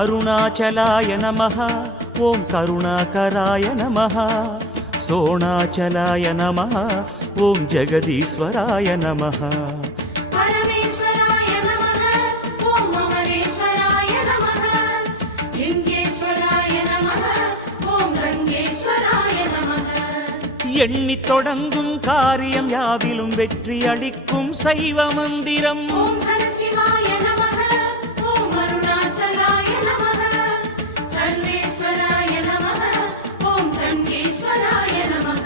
अरुणाचलाय नमः ॐ करुणाकराय नमः सोणाचलाय नमः ॐ जगदीश्वराय नमः परमेश्वराय नमः ॐ अमरेश्वराय नमः लिंगेश्वराय नमः ॐ गंगेश्वराय नमः எண்ணி தொடங்கும் காரியம் யாவிலும் வெற்றி அளிக்கும் சைவ மந்திரம் ॐ हरशिवाय नमः ॐ अरुणाचलाय नमः सर्वेश्वराय नमः ॐ चण्डेश्वराय नमः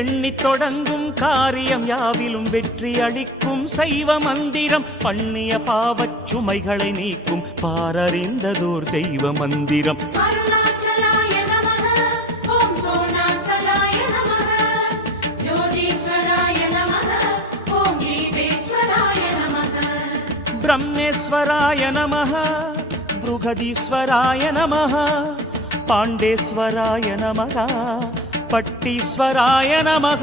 எண்ணி தொடங்கும் காரியம் யாவிலும் வெற்றி அளிக்கும் சைவ மந்திரம் பண்ணிய பாவச் சுமைகளை நீக்கும் பாரறிந்ததோர் தெய்வ மந்திரம் अरुणाचलाय नमः ॐ सोणाचलाय नमः ज्योतिश्वराय नमः ॐ दीपेश्वराय नमः ब्रह्मेश्वराय नमः बृहदीश्वराय नमः पाण्डेश्वराय नमः पट्टीश्वराय नमः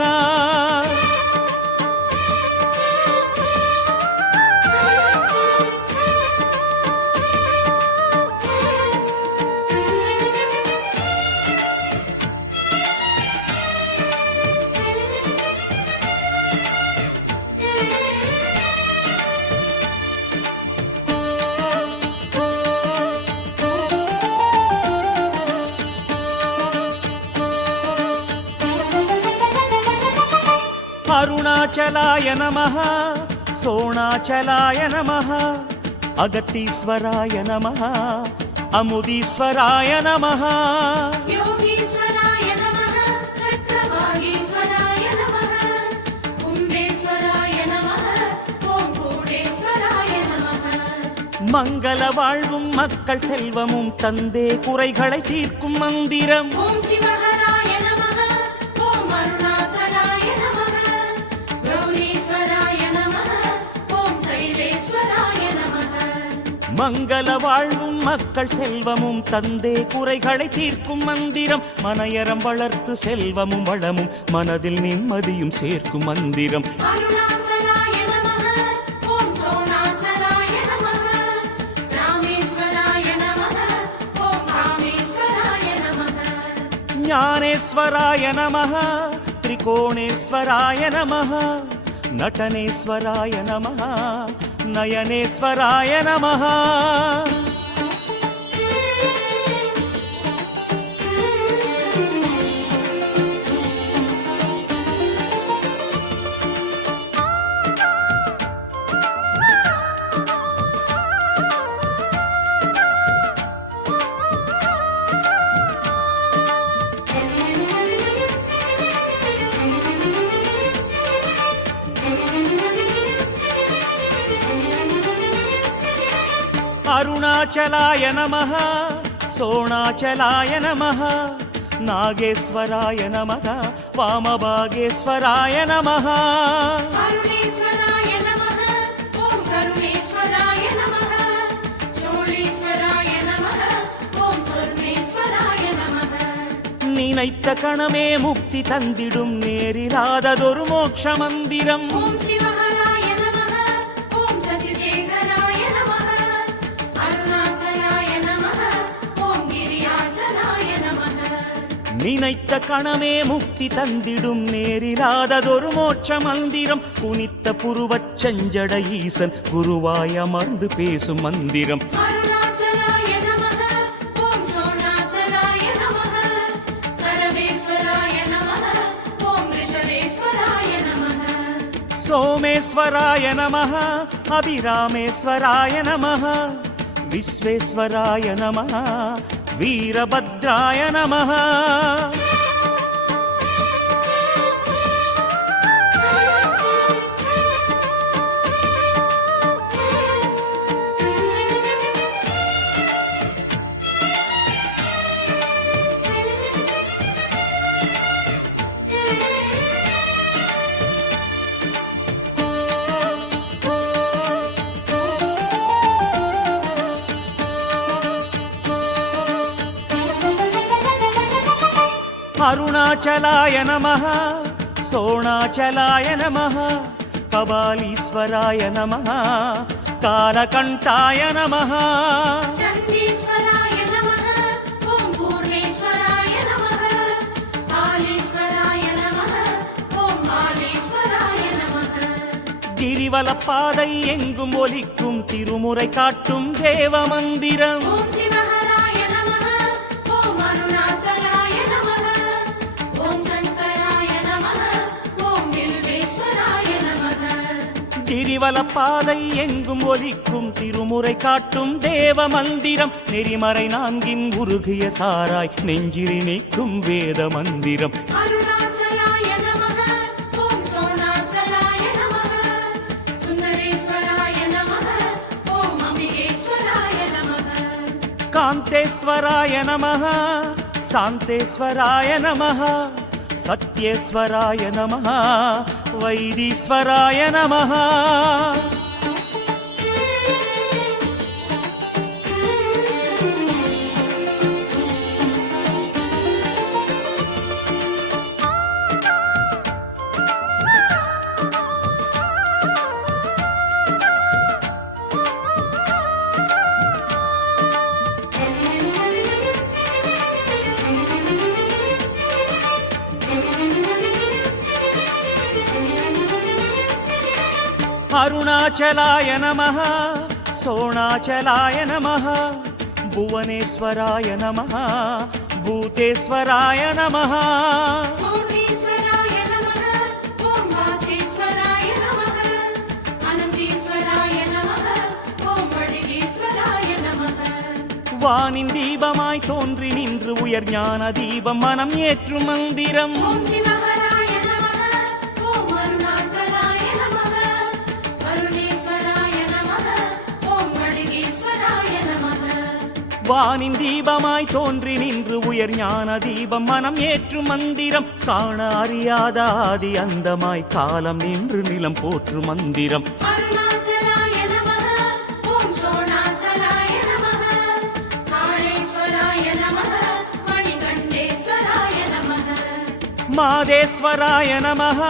अरुणाचलाय नमः सोणाचलाय नमः अगतीश्वराय नमः अमुदीश्वराय नमः योगीश्वराय नमः चक्रवागीश्वराय नमः कुम्भेश्वराय नमः ॐ कूटेश्वराय नमः மங்கள வாழ்வும் மக்கள் செல்வமும் தந்தே குறைகளை தீர்க்கும் மந்திரம் ॐ शिवहराय नमः ॐ अरुणाचलाय नमः गौरीश्वराय नमः ॐ शैलेश्वराय नमः மங்கள வாழ்வும் மக்கள் செல்வமும் தந்தே குறைகளை தீர்க்கும் மந்திரம் மனையறம் வளர்த்து செல்வமும் வளமும் மனதில் நிம்மதியும் சேர்க்கும் மந்திரம் अरुणाचलाय नमः ॐ सोणाचलाय नमः रामेश्वराय नमः ॐ कामेश्वराय नमः ஞானேஸ்வராய நமः त्रिकोणेश्वराय नमः नटनेश्वराय नमः नयनेश्वराय नमः अरुणाचलाय नमः सोणाचलाय नमः नागेश्वराय नमः वामभागेश्वराय नमः अरुणेश्वराय नमः ॐ करुणेश्वराय नमः शूलेश्वराय नमः ॐ स्वर्णेश्वराय नमः நினைத்த கணமே முக்தி தந்திடும் நேரிலாததொரு மோட்ச மந்திரம் ॐ शिवहराय नमः ॐ शशिशेखराय नमः अरुणाचलाय नमः ॐ गिरियाचलाय नमः நினைத்த கணமே முக்தி தந்திடும் நேரிலாததொரு மோட்ச மந்திரம் புனித்த புருவச் செஞ்சட ஈசன் குருவாய் அமர்ந்து பேசும் மந்திரம் अरुणाचलाय नमः ॐ सोणाचलाय नमः सर्वेश्वराय नमः ॐ ऋषभेश्वराय नमः सोमेश्वराय नमः अभिरामेश्वराय नमः विश्वेश्वराय नमः वीरभद्राय नमः अरुणाचलाय नमः सोणाचलाय नमः कबालीश्वराय नमः कालकण्ठाय नमः चण्डीश्वराय கிரிவலப்பாதை எங்கும் ஒலிக்கும் திருமுறை காட்டும் தேவ மந்திரம். ஓம் சிவஹராய நமः ஓம் அருணாச்சலாய நமः ஓம் சங்கராய நமः ஓம் வில்வேஸ்வராய நமः. கிரிவலப்பாதை எங்கும் ஒலிக்கும் திருமுறை காட்டும் தேவ மந்திரம். நெறிமறை நான்கின் உருகிய சாராய் நெஞ்சில் நீக்கும் வேத மந்திரம். அருணாச்சலாய நமः ஓம் சோணாச்சலாய நமः சுந்தரேஸ்வராய நமः ஓம் அம்பிகேஸ்வராய நமः. காந்தேஸ்வராய நமः சாந்தேஸ்வராய நமः சத்யேஸ்வராய நமः வைதீஸ்வராய நமः. அருணாச்சலாய நமः சோணாச்சலாய நமः புவனேஸ்வராய நமः பூதேஸ்வராய நமः. மௌனீஸ்வராய நமः ஓம் வாசேஸ்வராய நமः அனந்தீஸ்வராய நமः ஓம் வடிகேஸ்வராய நமः. வானின் தீபமாய் தோன்றி நின்று உயர் ஞான தீபம் மனம் ஏற்றும் மந்திரம். ஓம் சிவஹராய நமः ஓம் அருணாச்சலாய நமः அருணேஸ்வராய நமः ஓம் வடிகேஸ்வராய நமः. வானின் தீபமாய் தோன்றி நின்று உயர் ஞான தீபம் மனம் ஏற்றும் மந்திரம். காண அறியாத ஆதி அந்தமாய் காலம் நின்று நிலம் போற்று மந்திரம். அருணாச்சலாய நமः ஓம் சோணாச்சலாய நமः காளேஸ்வராய நமः மணிகண்டேஸ்வராய நமः. மாதேஸ்வராய நமः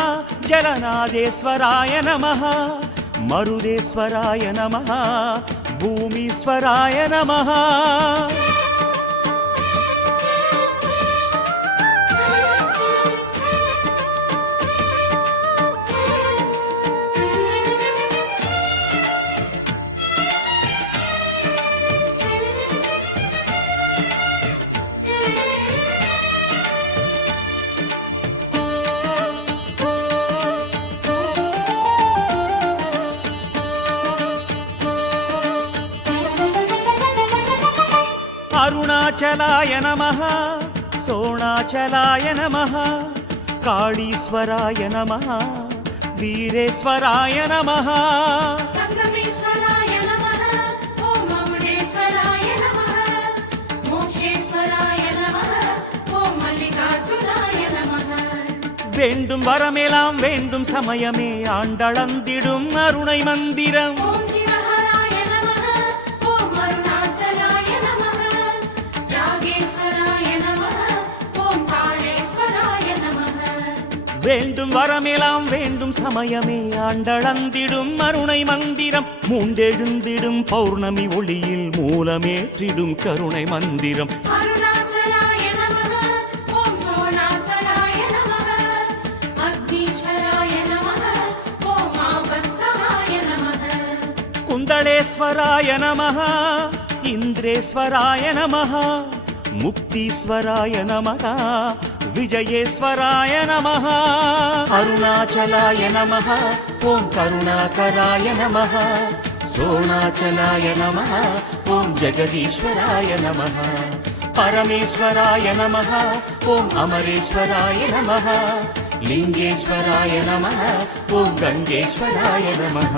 ஜலநாதேஸ்வராய நமः மருதேஸ்வராய நமः பூமீஸ்வராய நமः. அருணாச்சலாய நமः சோணாச்சலாய நமः காளீஸ்வராய நமः வீரேஸ்வராய நமः. சங்கமேஸ்வராய நமः ஓம் அமுடேஸ்வராய நமः மோக்ஷேஸ்வராய நமः ஓம் மல்லிகார்ஜுனாய நமः. வேண்டும் வரமெல்லாம் வேண்டும் சமயமே ஆண்டளந்திடும் அருணை மந்திரம். ஓம் சிவஹராய நமः ஓம் அருணாச்சலாய நமः யாகேஸ்வராய நமः ஓம் காளேஸ்வராய நமः. வேண்டும் வரமெல்லாம் வேண்டும் சமயமே ஆண்டளந்திடும் அருணை மந்திரம். மூண்டெழுந்திடும் பௌர்ணமி ஒளியில் மூலமேற்றிடும் கருணை மந்திரம். அருணாச்சலாய நமः ஓம் சோணாச்சலாய நமः அக்னீஸ்வராய நமः ஓம் ஆபத்சகாய நமः. குந்தளேஸ்வராய நமः இந்திரேஸ்வராய நமः முக்தீஸ்வராய நமः விஜயேஸ்வராய நமः. அருணாச்சலாய நமः ஓம் கருணாகராய நமः சோணாச்சலாய நமः ஓம் ஜெகதீஸ்வராய நமः பரமேஸ்வராய நமः ஓம் அமரேஸ்வராய நமः லிங்கேஸ்வராய நமः ஓம் கங்கேஸ்வராய நமः.